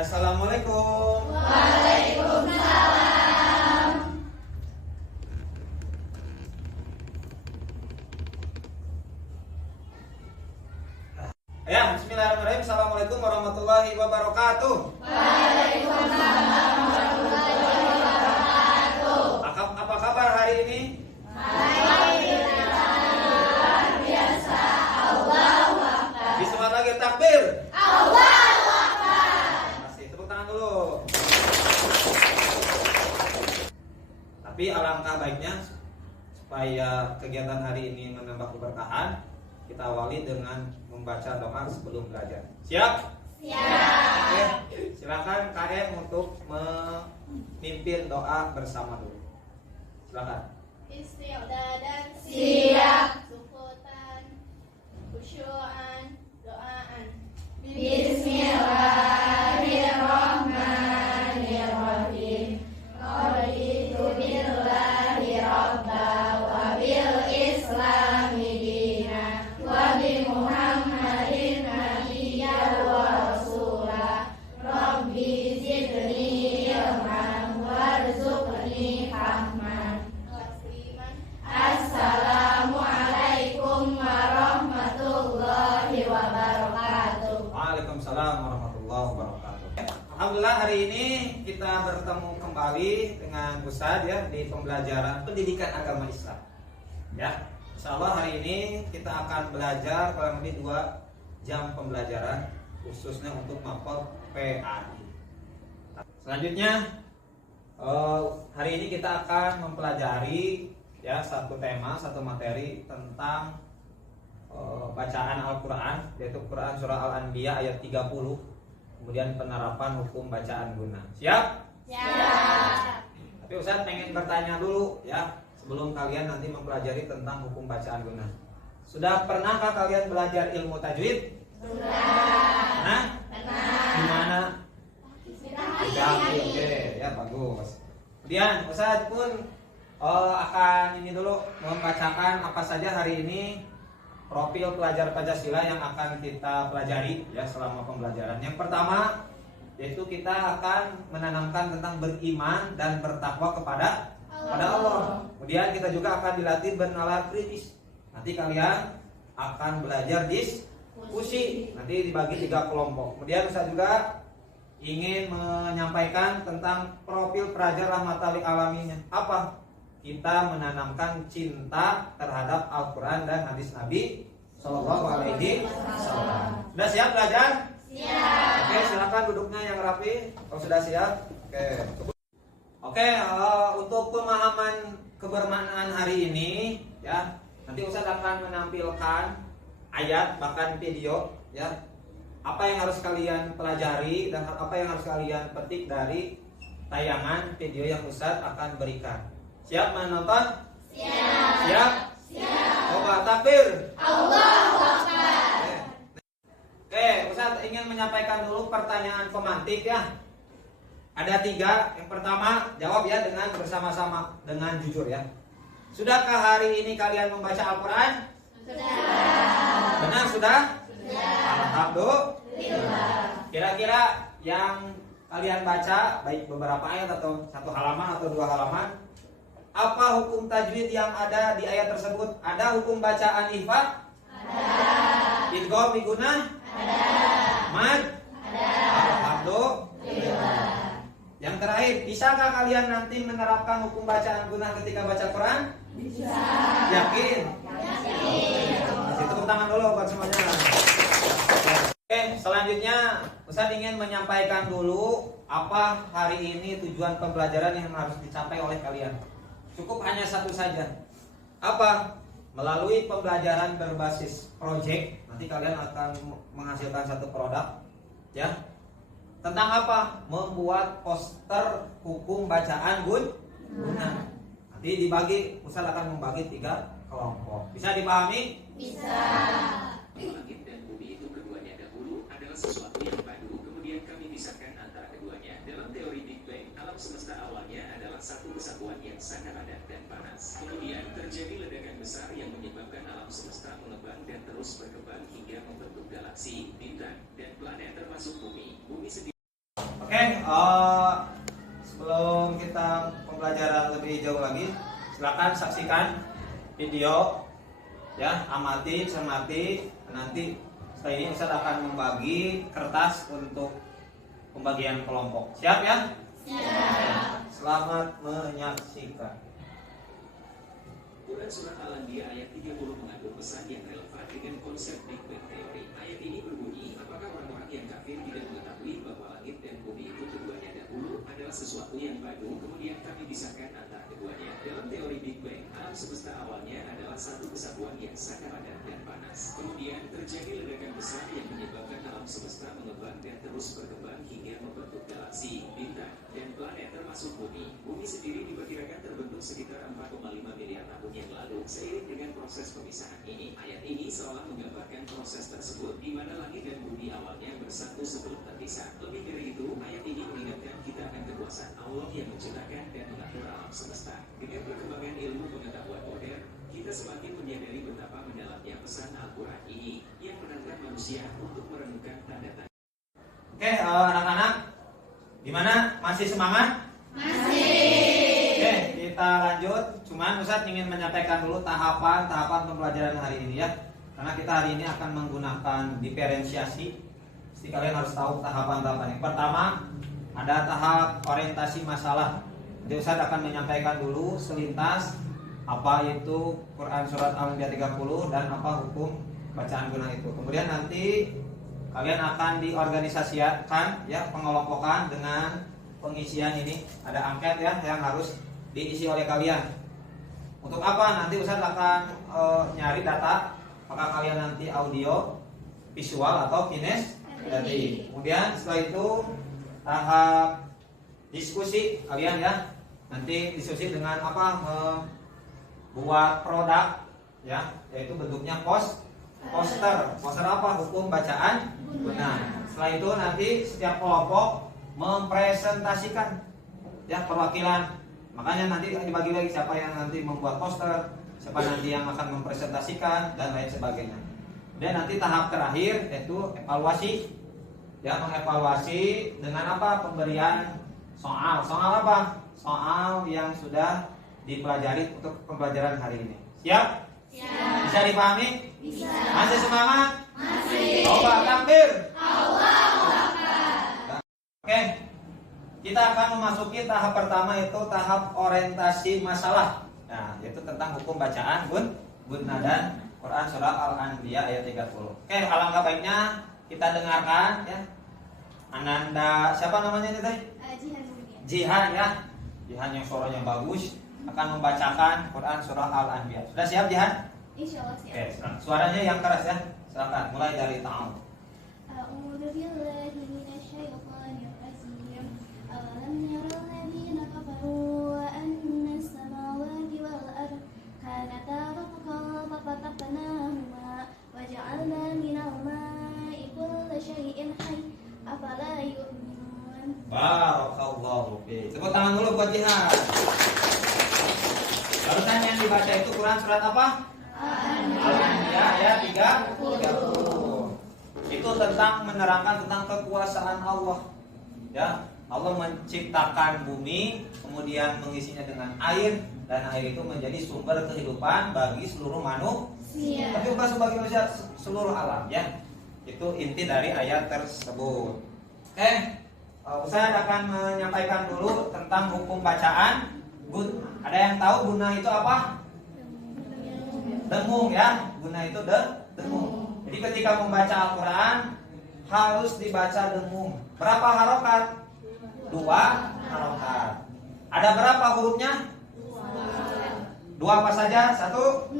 Assalamualaikum. Waalaikumsalam. Ya, bismillahirrahmanirrahim. Assalamualaikum warahmatullahi wabarakatuh. Waalaikumsalam warahmatullahi wabarakatuh. Apa kabar hari ini? Luar biasa. Allahu Akbar. Bismillah lagi takbir. Allahu Akbar. Masih tepuk tangan dulu. Tapi alangkah baiknya supaya kegiatan hari ini menambah keberkahan, kita awali dengan membaca doa sebelum belajar. Siap? Siap. Oke, silakan KM untuk memimpin doa bersama dulu. Silakan. Isti'dadan, Siap. sukutan, khusyu'an, doaan. Bismillahirrahmanirrahim. Raditu billahi rabba wa bil islami dina wa bi Muhammadin nabiyya wa rasula. Rabbi zidni ilman warzuqni fahman. Tasliman, Assalamualaikum warahmatullahi wabarakatuh. Waalaikumsalam warahmatullahi wabarakatuh. Alhamdulillah hari ini kita bertemu kembali dengan Ustadz ya di pembelajaran pendidikan agama Islam. Ya, insya Allah hari ini kita akan belajar kurang lebih 2 jam pembelajaran khususnya untuk mapel PAI. Selanjutnya hari ini kita akan mempelajari ya satu tema, satu materi tentang bacaan Al-Quran, yaitu Quran Surah Al-Anbiya ayat 30, kemudian penerapan hukum bacaan guna. Siap? Siap. Tapi Ustaz pengen bertanya dulu ya, sebelum kalian nanti mempelajari tentang hukum bacaan guna. Sudah pernahkah kalian belajar ilmu tajwid? Sudah. Nah, di mana? Bismillah. Oke, ya bagus. Kemudian Ustaz pun akan ini dulu membacakan apa saja hari ini profil pelajar Pancasila yang akan kita pelajari ya selama pembelajaran. Yang pertama yaitu kita akan menanamkan tentang beriman dan bertakwa kepada Allah. Kemudian kita juga akan dilatih bernalar kritis. Nanti kalian akan belajar diskusi. Nanti dibagi 3 kelompok. Kemudian saya juga ingin menyampaikan tentang profil pelajar rahmatan lil alamin. Apa? Kita menanamkan cinta terhadap Al-Quran dan hadis Nabi Sallallahu Alaihi Wasallam. Sudah siap belajar? Siap. Oke, silakan duduknya yang rapi. Kalau sudah siap, oke. Untuk pemahaman kebermaknaan hari ini, ya, nanti Ustaz akan menampilkan ayat bahkan video, ya. Apa yang harus kalian pelajari dan apa yang harus kalian petik dari tayangan video yang Ustaz akan berikan. Siap menonton? Siap. Siap? Siap. Coba takbir. Allahu Akbar. Oke, Ustaz ingin menyampaikan dulu pertanyaan pemantik ya. Ada 3. Yang pertama, jawab ya dengan bersama-sama dengan jujur ya. Sudahkah hari ini kalian membaca Al-Quran? Sudah. Benar sudah? Sudah. Alhamdulillah. Kira-kira yang kalian baca baik beberapa ayat atau 1 halaman atau 2 halaman, apa hukum tajwid yang ada di ayat tersebut? Ada hukum bacaan ikhfa? Ada. Idgham bi gunnah? Ada. Mad? Ada. Alhamdulillah. Yang terakhir, bisakah kalian nanti menerapkan hukum bacaan gunnah ketika baca Quran? Bisa. Yakin? Yakin. Kasih tepuk tangan dulu buat semuanya. Oke, selanjutnya Ustaz ingin menyampaikan dulu apa hari ini tujuan pembelajaran yang harus dicapai oleh kalian. Cukup hanya satu saja. Apa? Melalui pembelajaran berbasis project, nanti kalian akan menghasilkan satu produk, ya. Tentang apa? Membuat poster hukum bacaan guna. Nanti dibagi, Ustaz akan membagi 3 kelompok. Bisa dipahami? Bisa. Langit dan bumi itu keduanya dahulu adalah sesuatu yang padu, kemudian kami pisahkan antara keduanya. Dalam teori Big Bang, alam semesta awalnya adalah satu kesatuan yang sangat padat dan panas. Kemudian terjadi ledakan besar yang menyebabkan alam semesta mengembang dan terus berkembang hingga membentuk galaksi, bintang, dan planet termasuk bumi. Bumi sendiri sebelum kita pembelajaran lebih jauh lagi, silakan saksikan video, ya, amati, cermati. Nanti setelah ini Ustaz akan membagi kertas untuk pembagian kelompok. Siap ya? Siap. Selamat menyaksikan. Quran Surah Al-Anbiya ayat 30 mengandung pesan yang relevan dengan konsep Big Bang Theory. Ayat ini berbunyi, apakah orang-orang yang kafir tidak mengetahui bahwa langit dan bumi itu keduanya dahulu adalah sesuatu yang baru, kemudian kami pisahkan antara keduanya. Dalam teori Big Bang, alam semesta awalnya adalah satu kesatuan yang sangat padat dan panas. Kemudian terjadi ledakan besar yang menyebabkan alam semesta mengembang dan terus berkembang hingga membentuk galaksi, bintang, dan planet termasuk bumi. Bumi sendiri diperkirakan terbentuk sekitar 4,5 miliar tahun yang lalu. Seiring dengan proses pemisahan ini, ayat ini seolah menggambarkan proses tersebut di mana langit dan bumi awalnya bersatu sebelum terpisah. Lebih dari itu, ayat ini mengingatkan kita akan kekuasaan Allah yang menciptakan dan mengatur alam semesta. Dengan perkembangan ilmu pengetahuan modern, kita semakin menyadari betapa mendalamnya pesan Al-Quran ini yang menantang manusia untuk merenungkan tanda-tanda. Oke, anak-anak, gimana? Masih semangat? Oke, kita lanjut. Cuman Ustaz ingin menyampaikan dulu tahapan pembelajaran hari ini ya. Karena kita hari ini akan menggunakan diferensiasi. Jadi kalian harus tahu tahapan-tahapan. Yang pertama, ada tahap orientasi masalah. Jadi Ustaz akan menyampaikan dulu selintas apa itu Quran Surat Al-Anbiya 30 dan apa hukum bacaan guna itu. Kemudian nanti kalian akan diorganisasikan ya, pengelompokan dengan pengisian ini. Ada angket ya yang harus diisi oleh kalian. Untuk apa? Nanti Ustaz akan nyari data. Apakah kalian nanti audio, visual atau kinestetik. Kemudian setelah itu tahap diskusi kalian ya. Nanti diskusi dengan apa? Buat produk ya, yaitu bentuknya poster. Poster apa? Hukum bacaan guna. Setelah itu nanti setiap kelompok mempresentasikan ya perwakilan. Makanya nanti dibagi lagi siapa yang nanti membuat poster, siapa nanti yang akan mempresentasikan dan lain sebagainya. Dan nanti tahap terakhir yaitu evaluasi. Ya, mengevaluasi dengan apa? Pemberian soal. Soal apa? Soal yang sudah dipelajari untuk pembelajaran hari ini. Siap? Siap. Bisa dipahami? Bisa. Masih semangat? Masih. Coba takbir. Allahu Akbar. Oke. Kita akan memasuki tahap pertama, itu tahap orientasi masalah. Nah, yaitu tentang hukum bacaan guna dan Quran Surah Al-Anbiya ayat 30. Oke, alangkah baiknya kita dengarkan ya. Ananda, siapa namanya ini teh? Jihan ya. Jihan yang suaranya bagus akan membacakan Quran Surah Al-Anbiya. Sudah siap Jihan? Insyaallah siap. Oke, suaranya yang keras ya. Silakan mulai dari ta'awun. A'udzu billahi minasyaitonir rajim. Awalam yaral ladzina kafaru wa anna as-samawati wal ardh kanata ratqan fafataqnahuma wa ja'alna minal ma'i kulli syai'in hayy afala yu'minun. Barakallahu fiik. Tepuk tangan dulu buat Jihan. Barusan yang dibaca itu Quran surat apa? Al-Anbiya ayat 30. Itu tentang menerangkan tentang kekuasaan Allah. Ya, Allah menciptakan bumi, kemudian mengisinya dengan air, dan air itu menjadi sumber kehidupan bagi seluruh manusia. Tapi bukan sebagai manusia, seluruh alam ya. Itu inti dari ayat tersebut. Oke, Ustaz akan menyampaikan dulu tentang hukum bacaan guna. Ada yang tahu guna itu apa? Dengung ya. Guna itu dengung. Jadi ketika membaca Al-Quran harus dibaca dengung. Berapa harokat? 2 harokat. Ada berapa hurufnya? 2 apa saja? 1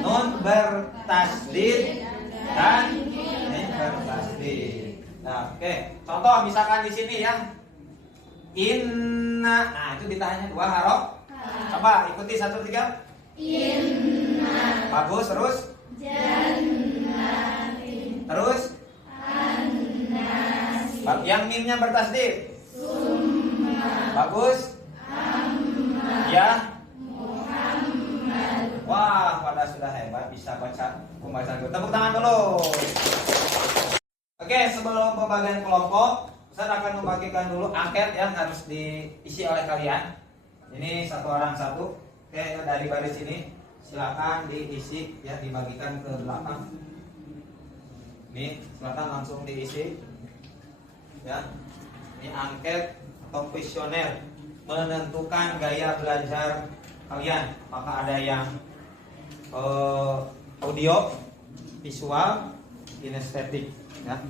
nun bertasdid dan mim bertasdid. Nah, oke. Contoh misalkan di sini ya. Inna. Nah, itu ditahannya 2 harokat. Coba ikuti 1, 3. Inna. Bagus, terus. Jannatin. Terus. An-nas. Yang mimnya bertasdid. Summa. Bagus. Amma. Ya. Muhammad. Wah, pada sudah hebat bisa baca pembacaan. Tepuk tangan dulu. Oke, sebelum pembagian kelompok, Ustaz akan membagikan dulu angket yang harus diisi oleh kalian. Ini satu orang satu. Oke, dari baris ini silakan diisi ya, dibagikan ke belakang. Ini silakan langsung diisi. Ya. Ini angket atau kuesioner menentukan gaya belajar kalian. Apakah ada yang audio, visual, kinestetik ya.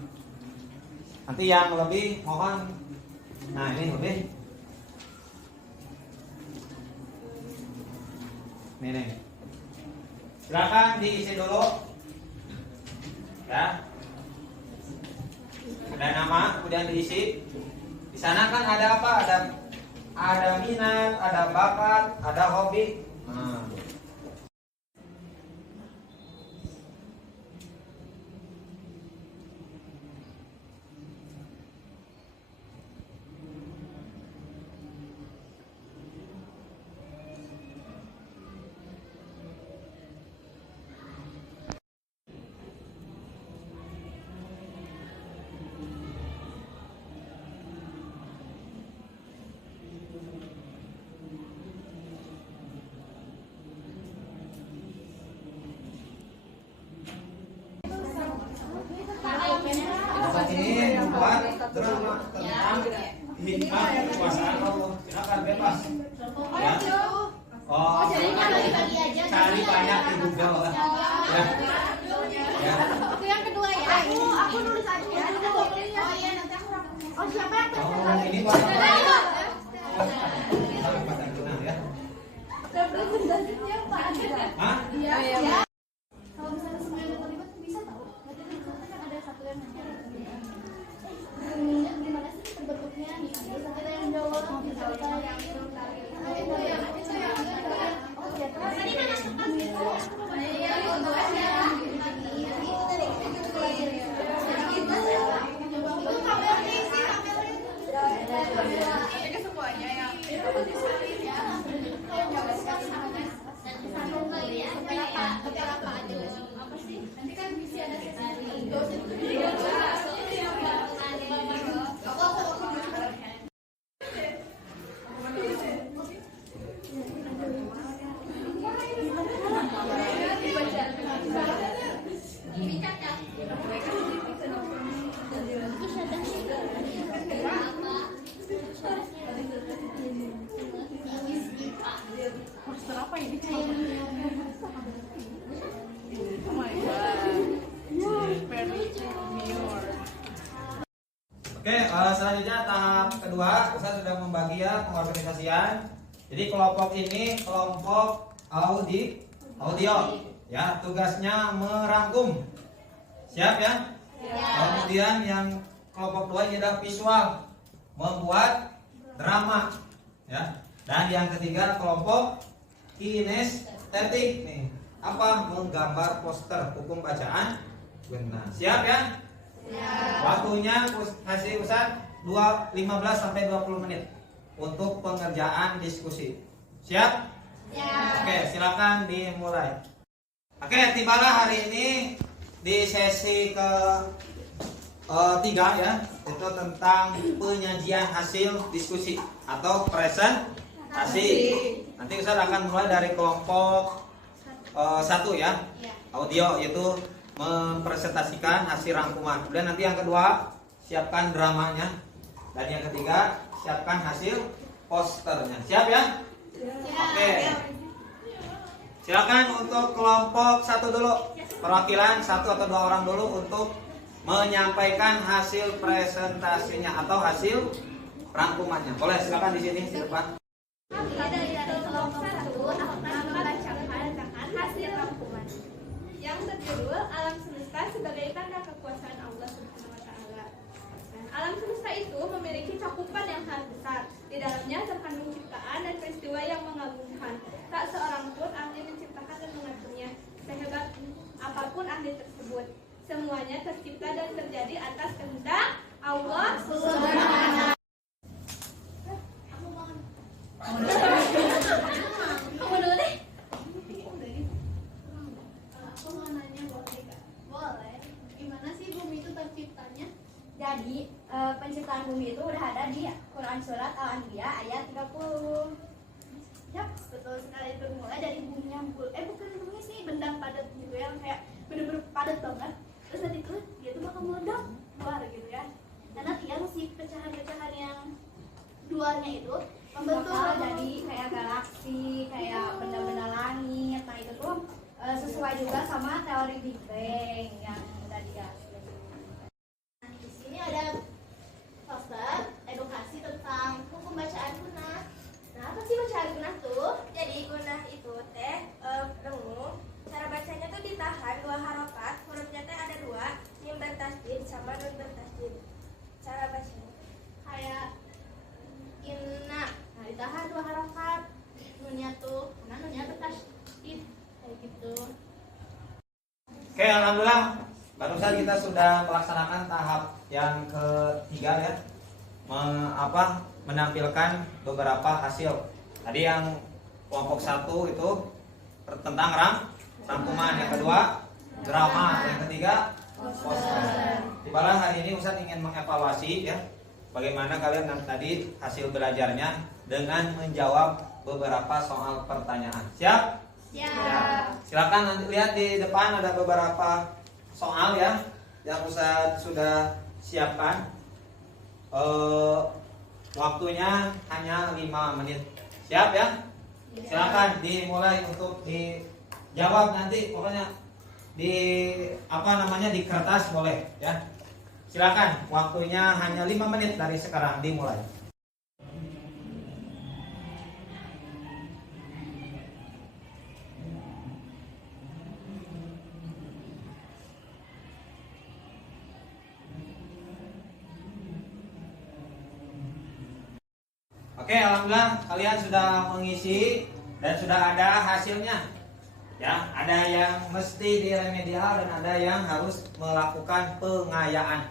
Nanti yang lebih mohon, nah ini lebih nih. Silakan diisi dulu ya. Ada nama, kemudian diisi. Di sana kan ada apa? Ada minat, ada bakat, ada hobi. Ini buat drama tentang hikmah kekuasaan Allah. Silakan bebas. Ya. Oh, cari banyak di Google lah. Ya. Ya. Aku yang kedua ya. Aku nulis aja ya. Oh iya nanti aku. Oh siapa yang kedua? Oh, ini buat apa? Buat tunang ya. Representasinya Pak Andra. Hah? Iya. Kalau misalnya semuanya terlibat bisa tahu. Berarti kan ada satu yang nanya. Gimana sih terbentuknya nih? Terus ada yang jawab, bisa yang itu yang oh ya terus tadi kan atas itu. Iya, itu ya. Itu kameranya sih, kameranya. Ini semuanya yang apa sih? Nanti kan bisa ada Oke, selanjutnya tahap kedua, Ustaz sudah membagi ya pengorganisasian. Jadi kelompok ini kelompok audio, ya tugasnya merangkum. Siap ya? Kemudian yang kelompok dua ini adalah visual, membuat drama, ya. Dan yang ketiga kelompok kinestetik nih, apa? Menggambar poster hukum bacaan benar. Siap ya? Waktunya kasih Ustaz 15 sampai 20 menit untuk pengerjaan diskusi. Siap? Oke, silakan dimulai. Oke, tibalah hari ini di sesi ke 3 ya, itu tentang penyajian hasil diskusi atau presentasi. Nanti Ustaz akan mulai dari kelompok 1 ya, audio, yaitu mempresentasikan hasil rangkuman. Kemudian nanti yang kedua siapkan dramanya, dan yang ketiga siapkan hasil posternya. Siap ya? Oke. Silakan untuk kelompok 1 dulu, perwakilan 1 atau 2 orang dulu untuk menyampaikan hasil presentasinya atau hasil rangkumannya. Boleh, silakan di sini di depan. Dari kelompok 1 akan membacakan hasil rangkuman yang berjudul Alam Semesta sebagai tanda kekuasaan Allah Subhanahu wa taala. Alam semesta itu memiliki cakupan yang sangat besar. Di dalamnya terkandung ciptaan dan peristiwa yang mengagumkan. Tak seorang pun ahli menciptakan dan mengaturnya. Sehebat apapun ahli tersebut, semuanya tercipta dan terjadi atas kehendak Allah Subhanahu wa taala. Kamu dulu deh. Aku mau nanya boleh gak? Boleh. Gimana sih bumi itu terciptanya? Jadi penciptaan bumi ayat 30. Ya, betul sekali, bermula dari bumi yang bukan bumi sih, benda padat gitu yang kayak bener-bener padat banget. Terus nanti tuh dia tuh bakal meledak keluar gitu ya. Dan nanti yang si pecahan-pecahan yang luarnya itu membentuk jadi kayak galaksi, kayak benda-benda langit. Nah itu tuh sesuai juga sama teori Big Bang yang tadi ya. Nah, di sini ada poster edukasi tentang hukum bacaan gunah. Nah, apa sih bacaan gunah tuh? Jadi gunah itu teh rengu. Cara bacanya tuh ditahan 2 harokat, hurufnya teh ada 2, mim bertasdid sama nun bertasdid. Cara bacanya kayak inna. Nah, ditahan 2 harokat. Nunnya tuh, karena nunnya bertasdid kayak gitu. Oke, alhamdulillah barusan kita sudah melaksanakan tahap yang ketiga ya, menampilkan beberapa hasil. Tadi yang kelompok 1 itu tentang rangkuman, yang kedua drama, yang ketiga poster. Tibalah hari ini Ustadz ingin mengevaluasi ya, bagaimana kalian tadi hasil belajarnya dengan menjawab beberapa soal pertanyaan. Siap? Siap. Silakan nanti lihat di depan ada beberapa soal ya yang Ustadz sudah siapkan. Waktunya hanya 5 menit. Siap ya? Silakan dimulai untuk dijawab nanti, pokoknya di kertas boleh ya. Silakan, waktunya hanya 5 menit dari sekarang dimulai. Oke, alhamdulillah kalian sudah mengisi dan sudah ada hasilnya. Ya, ada yang mesti diremedial dan ada yang harus melakukan pengayaan.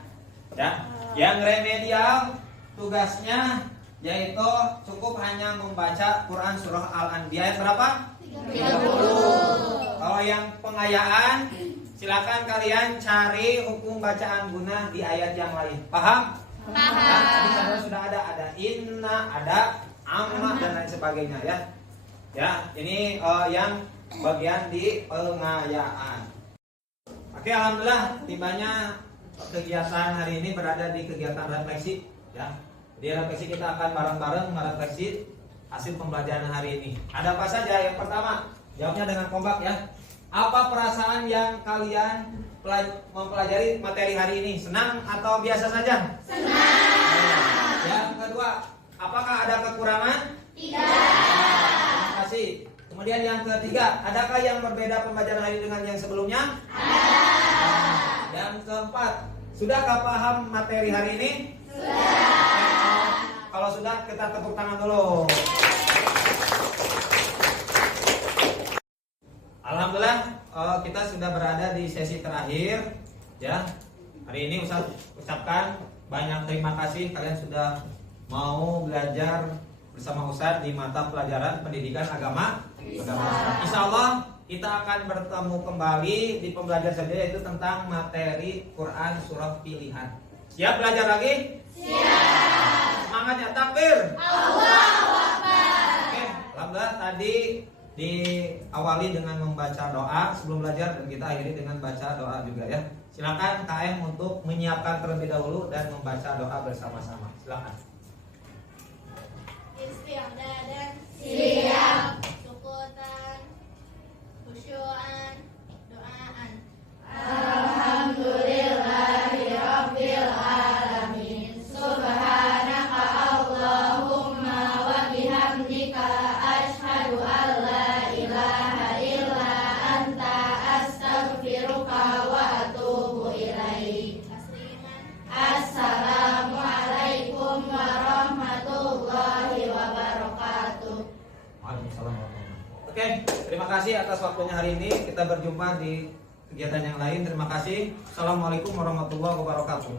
Ya, yang remedial tugasnya yaitu cukup hanya membaca Quran surah Al-Anbiya ayat berapa? 30. Kalau yang pengayaan, silakan kalian cari hukum bacaan gunah di ayat yang lain. Paham? Ya, tadi sudah ada inna, ada amma dan lain sebagainya ya. Ya, ini yang bagian di pengayaan. Oke, alhamdulillah tibanya kegiatan hari ini berada di kegiatan refleksi ya. Di refleksi kita akan bareng-bareng merefleksi hasil pembelajaran hari ini. Ada apa saja? Yang pertama, jawabnya dengan kompak ya. Apa perasaan yang kalian mempelajari materi hari ini? Senang atau biasa saja? Senang. Yang kedua, apakah ada kekurangan? Tidak. Terima kasih. Kemudian yang ketiga, adakah yang berbeda pembelajaran hari dengan yang sebelumnya? Ada. Yang keempat, sudahkah paham materi hari ini? Sudah. Kalau sudah, kita tepuk tangan dulu. Alhamdulillah kita sudah berada di sesi terakhir ya. Hari ini Ustaz ucapkan banyak terima kasih kalian sudah mau belajar bersama Ustaz di mata pelajaran pendidikan agama. Insya Allah kita akan bertemu kembali di pembelajaran selanjutnya yaitu tentang materi Quran surah pilihan. Siap belajar lagi? Siap. Semangatnya, takbir. Allahu Akbar. Oke, alhamdulillah tadi diawali dengan membaca doa sebelum belajar dan kita akhiri dengan baca doa juga ya. Silakan KM untuk menyiapkan terlebih dahulu dan membaca doa bersama-sama. Silakan. Isti'dadan, siap. Sukutan, khusyuan, doaan. Alhamdulillahirabbil alamin. Subhanaka Allahumma wa bihamdika asyhadu an la ilaha illa anta astaghfiruka wa atubu ilaik. Assalamualaikum warahmatullahi wabarakatuh. Waalaikumsalam warahmatullahi wabarakatuh. Oke, terima kasih atas waktunya hari ini. Kita berjumpa di kegiatan yang lain. Terima kasih. Assalamualaikum warahmatullahi wabarakatuh.